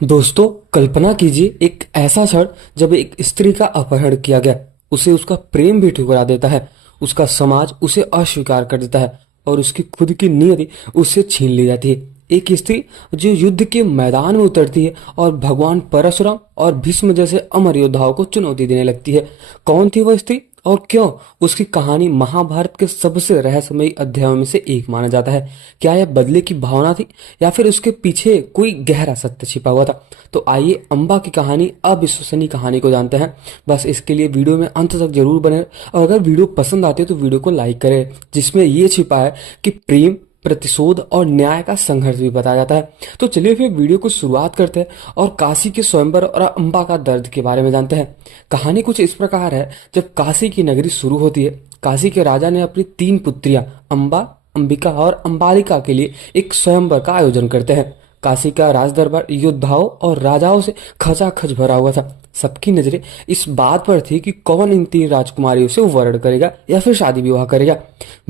दोस्तों, कल्पना कीजिए एक ऐसा क्षण जब एक स्त्री का अपहरण किया गया। उसे उसका प्रेम भी ठुकरा देता है, उसका समाज उसे अस्वीकार कर देता है और उसकी खुद की नियति उससे छीन ली जाती है। एक स्त्री जो युद्ध के मैदान में उतरती है और भगवान परशुराम और भीष्म जैसे अमर योद्धाओं को चुनौती देने लगती है। कौन थी वह स्त्री और क्यों उसकी कहानी महाभारत के सबसे रहस्यमयी अध्यायों में से एक माना जाता है? क्या यह बदले की भावना थी या फिर उसके पीछे कोई गहरा सत्य छिपा हुआ था? तो आइए अम्बा की कहानी, अविश्वसनीय कहानी को जानते हैं। बस इसके लिए वीडियो में अंत तक जरूर बने और अगर वीडियो पसंद आती है तो वीडियो को लाइक करें, जिसमें ये छिपा है कि प्रेम, प्रतिशोध और न्याय का संघर्ष भी बताया जाता है। तो चलिए फिर वीडियो को शुरुआत करते हैं और काशी के स्वयंवर और अम्बा का दर्द के बारे में जानते हैं। कहानी कुछ इस प्रकार है। जब काशी की नगरी शुरू होती है, काशी के राजा ने अपनी तीन पुत्रियां अम्बा, अंबिका और अंबालिका के लिए एक स्वयंवर का आयोजन करते हैं। काशी का राजदरबार योद्धाओं और राजाओं से खचाखच भरा हुआ था। सबकी नजरें इस बात पर थी कि कौन इन तीन राजकुमारियों से वर्ण करेगा या फिर शादी विवाह करेगा।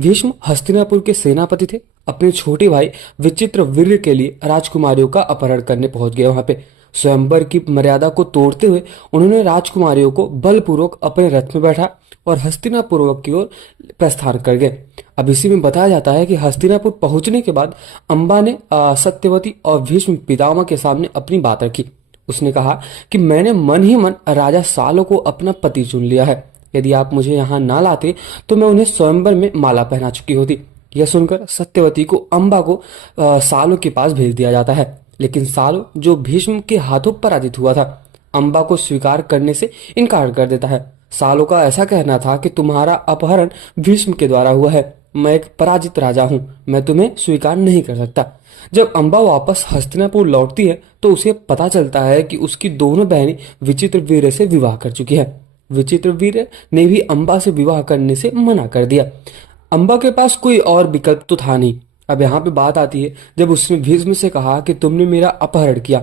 भीष्म हस्तिनापुर के सेनापति थे। अपने छोटे भाई विचित्रवीर्य के लिए राजकुमारियों का अपहरण करने पहुंच गए। वहां पे स्वयंवर की मर्यादा को तोड़ते हुए उन्होंने राजकुमारियों को बलपूर्वक अपने रथ में बैठा और हस्तिनापुर की ओर प्रस्थान कर गए। अब इसी में बताया जाता है कि हस्तिनापुर पहुंचने के बाद अम्बा ने सत्यवती और भीष्म पितामह के सामने अपनी बात रखी। उसने कहा कि मैंने मन ही मन राजा सालों को अपना पति चुन लिया है। यदि आप मुझे यहाँ ना लाते तो मैं उन्हें स्वयंवर में माला पहना चुकी होती। यह सुनकर सत्यवती को अम्बा को सालों के पास भेज दिया जाता है। लेकिन सालो, जो भीष्म के हाथों पराजित हुआ था, अम्बा को स्वीकार करने से इनकार कर देता है। सालों का ऐसा कहना था कि तुम्हारा अपहरण भीष्म के द्वारा हुआ है। मैं एक पराजित राजा हूँ, मैं तुम्हें स्वीकार नहीं कर सकता। जब अम्बा वापस हस्तिनापुर लौटती है तो उसे पता चलता है कि उसकी दोनों बहनें विचित्रवीर्य से विवाह कर चुकी है। विचित्रवीर्य ने भी अम्बा से विवाह करने से मना कर दिया। अम्बा के पास कोई और विकल्प तो था नहीं। अब यहाँ पे बात आती है जब उसने भीष्म से कहा कि तुमने मेरा अपहरण किया,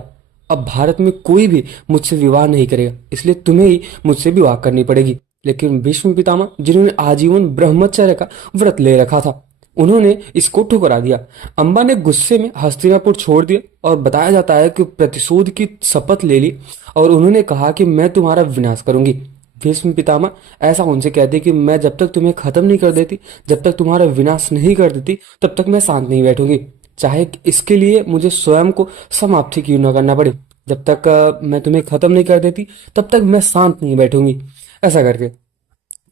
अब भारत में कोई भी मुझसे विवाह नहीं करेगा, इसलिए तुम्हें ही मुझसे विवाह करनी पड़ेगी। लेकिन भीष्म पितामह, जिन्होंने आजीवन ब्रह्मचर्य का व्रत ले रखा था, उन्होंने इसको ठुकरा दिया। अम्बा ने गुस्से में हस्तिनापुर छोड़ दिया और बताया जाता है कि प्रतिशोध की शपथ ले ली और उन्होंने कहा कि मैं तुम्हारा विनाश करूंगी। भीष्म पितामह ऐसा उनसे कहते कि मैं जब तक तुम्हें खत्म नहीं कर देती, जब तक तुम्हारा विनाश नहीं कर देती, तब तक मैं शांत नहीं बैठूंगी, चाहे इसके लिए मुझे स्वयं को समाप्ति क्यों न करना पड़े। जब तक मैं तुम्हें खत्म नहीं कर देती तब तक मैं शांत नहीं बैठूंगी, ऐसा करके।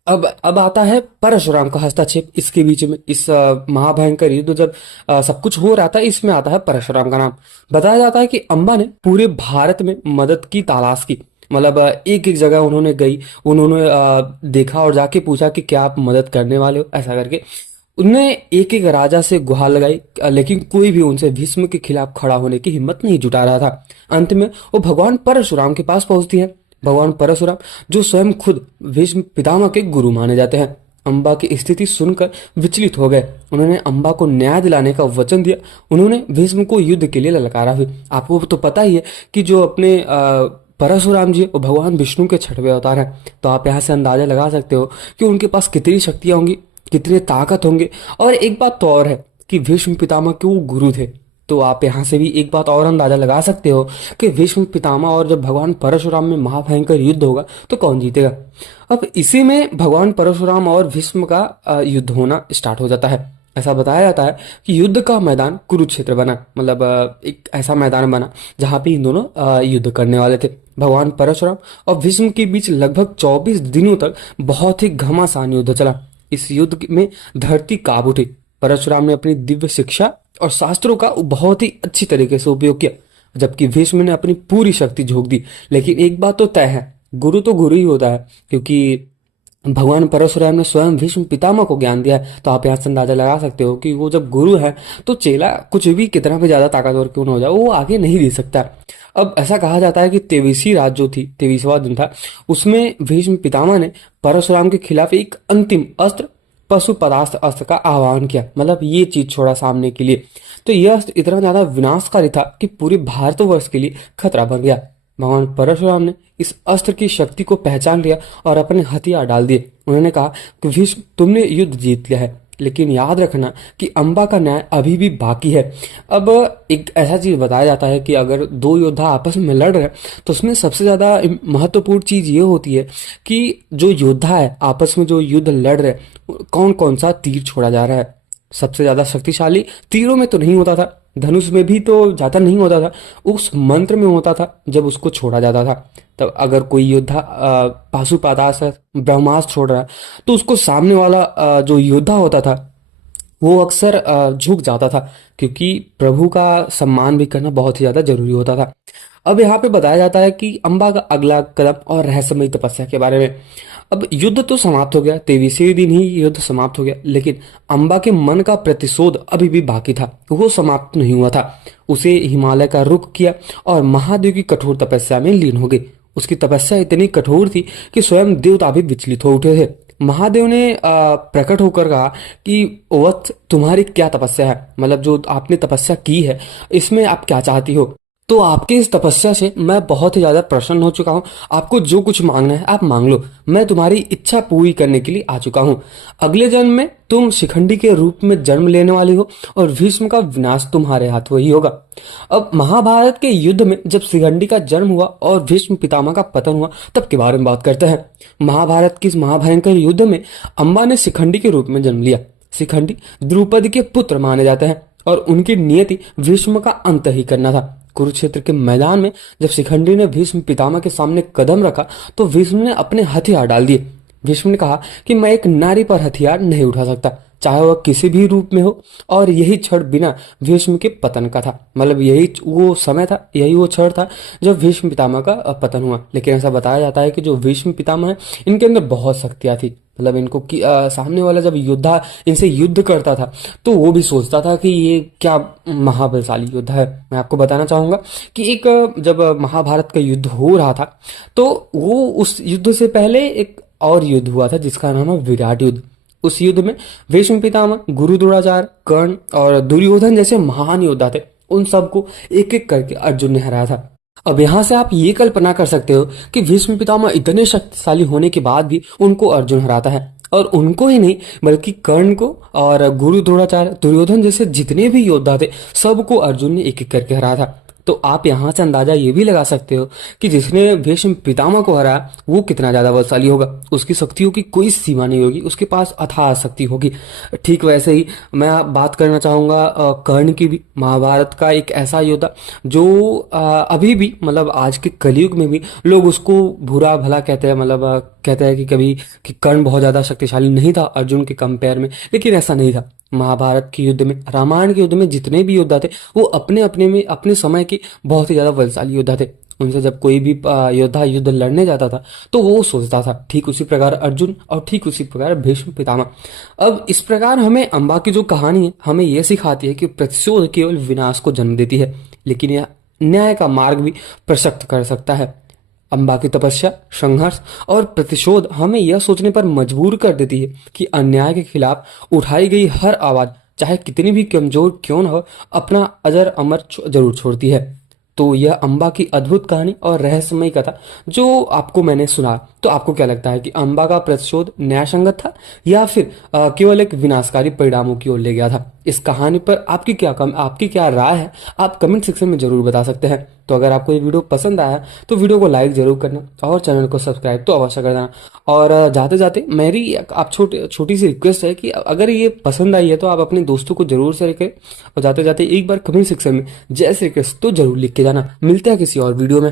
अब आता है परशुराम का हस्तक्षेप इसके बीच में। इस महाभयंकर युद्ध जब सब कुछ हो रहा था, इसमें आता है परशुराम का नाम। बताया जाता है कि अम्बा ने पूरे भारत में मदद की तलाश की। मतलब एक एक जगह उन्होंने गई, उन्होंने देखा और जाके पूछा कि क्या आप मदद करने वाले हो, ऐसा करके उनने एक एक राजा से गुहार लगाई। लेकिन कोई भी उनसे भीष्म के खिलाफ खड़ा होने की हिम्मत नहीं जुटा रहा था। अंत में वो भगवान परशुराम के पास पहुंचती है। भगवान परशुराम, जो स्वयं खुद भीष्म पितामह के गुरु माने जाते हैं, अम्बा की स्थिति सुनकर विचलित हो गए। उन्होंने अम्बा को न्याय दिलाने का वचन दिया। उन्होंने भीष्म को युद्ध के लिए ललकारा भी। आपको तो पता ही है कि जो अपने परशुराम जी वो भगवान विष्णु के छठवें अवतार हैं। तो आप यहाँ से अंदाजा लगा सकते हो कि उनके पास कितनी शक्तियां होंगी, कितने ताकत होंगे। और एक बात तो और है कि भीष्म पितामह के वो गुरु थे। तो आप यहाँ से भी एक बात और अंदाजा लगा सकते हो कि भीष्म पितामह और जब भगवान परशुराम में महाभयंकर युद्ध होगा तो कौन जीतेगा। अब इसी में भगवान परशुराम और भीष्म का युद्ध होना स्टार्ट हो जाता है। ऐसा बताया जाता है कि युद्ध का मैदान कुरुक्षेत्र बना। मतलब एक ऐसा मैदान बना जहां पे इन दोनों युद्ध करने वाले थे। भगवान परशुराम और भीष्म के बीच लगभग 24 दिनों तक बहुत ही घमासान युद्ध चला। इस युद्ध में धरती कांप उठी। परशुराम ने अपनी दिव्य शिक्षा और शास्त्रों का बहुत ही अच्छी तरीके से उपयोग किया, जबकि भीष्म ने अपनी पूरी शक्ति झोंक दी। लेकिन एक बात तो तय है, गुरु तो गुरु ही होता है, क्योंकि भगवान परशुराम ने स्वयं भीष्म पितामह को ज्ञान दिया है। तो आप यहाँ से अंदाजा लगा सकते हो कि वो जब गुरु है तो चेला कुछ भी कितना भी ज्यादा ताकतवर क्यों ना हो जाए, वो आगे नहीं दे सकता। अब ऐसा कहा जाता है कि 23वीं रात जो थी, 23वां दिन था, उसमें भीष्म पितामह ने परशुराम के खिलाफ एक अंतिम अस्त्र, पशु पदार्थ अस्त्र का आह्वान किया। मतलब ये चीज छोड़ा सामने के लिए। तो यह अस्त्र इतना ज्यादा विनाशकारी था कि पूरे भारतवर्ष के लिए खतरा बन गया। भगवान परशुराम ने इस अस्त्र की शक्ति को पहचान लिया और अपने हथियार डाल दिए। उन्होंने कहा कि भीष्म, तुमने युद्ध जीत लिया है, लेकिन याद रखना कि अंबा का न्याय अभी भी बाकी है। अब एक ऐसा चीज बताया जाता है कि अगर दो योद्धा आपस में लड़ रहे हैं तो उसमें सबसे ज्यादा महत्वपूर्ण चीज ये होती है कि जो योद्धा है आपस में जो युद्ध लड़ रहे हैं कौन कौन सा तीर छोड़ा जा रहा है। सबसे ज्यादा शक्तिशाली तीरों में तो नहीं होता था, धनुष में भी तो ज्यादा नहीं होता था, उस मंत्र में होता था जब उसको छोड़ा जाता था। तब अगर कोई योद्धा पाशुपतास्त्र ब्रह्मास्त्र छोड़ रहा है तो उसको सामने वाला जो योद्धा होता था वो अक्सर झुक जाता था, क्योंकि प्रभु का सम्मान भी करना बहुत ही ज्यादा जरूरी होता था। अब यहाँ पे बताया जाता है कि अंबा का अगला कदम और रहस्यमयी तपस्या के बारे में। अब युद्ध तो समाप्त हो गया, 23वें दिन ही युद्ध समाप्त हो गया, लेकिन अंबा के मन का प्रतिशोध अभी भी बाकी था, वो समाप्त नहीं हुआ था। उसे हिमालय का रुख किया और महादेव की कठोर तपस्या में लीन हो गई। उसकी तपस्या इतनी कठोर थी कि स्वयं देवता भी विचलित हो उठे थे। महादेव ने प्रकट होकर कहा कि वत्स तुम्हारी क्या तपस्या है, मतलब जो आपने तपस्या की है इसमें आप क्या चाहती हो। तो आपकी इस तपस्या से मैं बहुत ही ज्यादा प्रसन्न हो चुका हूँ, आपको जो कुछ मांगना है आप मांग लो, मैं तुम्हारी इच्छा पूरी करने के लिए आ चुका हूँ। अगले जन्म में तुम शिखंडी के रूप में जन्म लेने वाली हो और भीष्म का विनाश तुम्हारे हाथों ही होगा। अब महाभारत के युद्ध में जब शिखंडी का जन्म हुआ और भीष्म पितामह का पतन हुआ तब के बारे में बात करते हैं। महाभारत के इस महाभयंकर युद्ध में अंबा ने शिखंडी के रूप में जन्म लिया। शिखंडी द्रौपदी के पुत्र माने जाते हैं और उनकी नियति भीष्म का अंत ही करना था। कुरुक्षेत्र के मैदान में जब शिखंडी ने भीष्म पितामह के सामने कदम रखा तो भीष्म ने अपने हथियार डाल दिए। भीष्म ने कहा कि मैं एक नारी पर हथियार नहीं उठा सकता, चाहे वह किसी भी रूप में हो। और यही क्षण बिना भीष्म के पतन का था, मतलब यही वो समय था, यही वो क्षण था जब भीष्म पितामह का पतन हुआ। लेकिन ऐसा बताया जाता है कि जो भीष्म पितामह है इनके अंदर बहुत शक्तियां थी, मतलब इनको कि सामने वाला जब योद्धा इनसे युद्ध करता था तो वो भी सोचता था कि ये क्या महाबलशाली योद्धा है। मैं आपको बताना चाहूंगा कि एक जब महाभारत का युद्ध हो रहा था तो वो उस युद्ध से पहले एक और युद्ध हुआ था जिसका नाम है विराट युद्ध। उस युद्ध में भीष्म पितामह, गुरु द्रोणाचार्य, कर्ण और दुर्योधन जैसे महान योद्धा थे, उन सबको एक एक करके अर्जुन ने हराया था। अब यहाँ से आप ये कल्पना कर सकते हो कि भीष्म पितामह इतने शक्तिशाली होने के बाद भी उनको अर्जुन हराता है, और उनको ही नहीं बल्कि कर्ण को और गुरु द्रोणाचार्य, दुर्योधन जैसे जितने भी योद्धा थे सबको अर्जुन ने एक एक करके हराया था। तो आप यहाँ से अंदाजा ये भी लगा सकते हो कि जिसने भीष्म पितामह को हराया वो कितना ज्यादा बलशाली होगा, उसकी शक्तियों की कोई सीमा नहीं होगी, उसके पास अथाह शक्ति होगी। ठीक वैसे ही मैं बात करना चाहूंगा कर्ण की भी। महाभारत का एक ऐसा योद्धा जो अभी भी मतलब आज के कलयुग में भी लोग उसको बुरा भला कहते हैं, मतलब कहते हैं कि कभी कि कर्ण बहुत ज्यादा शक्तिशाली नहीं था अर्जुन के कंपेयर में, लेकिन ऐसा नहीं था। महाभारत के युद्ध में, रामायण के युद्ध में जितने भी योद्धा थे वो अपने अपने में अपने समय के बहुत ही ज्यादा बलशाली योद्धा थे। उनसे जब कोई भी योद्धा युद्ध लड़ने जाता था तो वो सोचता था, ठीक उसी प्रकार अर्जुन और ठीक उसी प्रकार भीष्म पितामह। अब इस प्रकार हमें अंबा की जो कहानी है हमें यह सिखाती है कि प्रतिशोध केवल विनाश को जन्म देती है, लेकिन यह न्याय का मार्ग भी प्रशस्त कर सकता है। अंबा की तपस्या, संघर्ष और प्रतिशोध हमें यह सोचने पर मजबूर कर देती है कि अन्याय के खिलाफ उठाई गई हर आवाज, चाहे कितनी भी कमजोर क्यों न हो, अपना अजर अमर जरूर छोड़ती है। तो यह अंबा की अद्भुत कहानी और रहस्यमय कथा जो आपको मैंने सुना, तो आपको क्या लगता है कि अंबा का प्रतिशोध न्यायसंगत था या फिर केवल एक विनाशकारी परिणामों की ओर ले गया था? इस कहानी पर आपकी क्या राय है, आप कमेंट सेक्शन में जरूर बता सकते हैं। तो अगर आपको ये वीडियो पसंद आया तो वीडियो को लाइक जरूर करना और चैनल को सब्सक्राइब तो अवश्य कर देना। और जाते जाते मेरी आप छोटी सी रिक्वेस्ट है कि अगर ये पसंद आई है तो आप अपने दोस्तों को जरूर शेयर करें, और जाते जाते एक बार कमेंट सेक्शन में जय श्री कृष्ण तो जरूर लिख के जाना। मिलते हैं किसी और वीडियो में।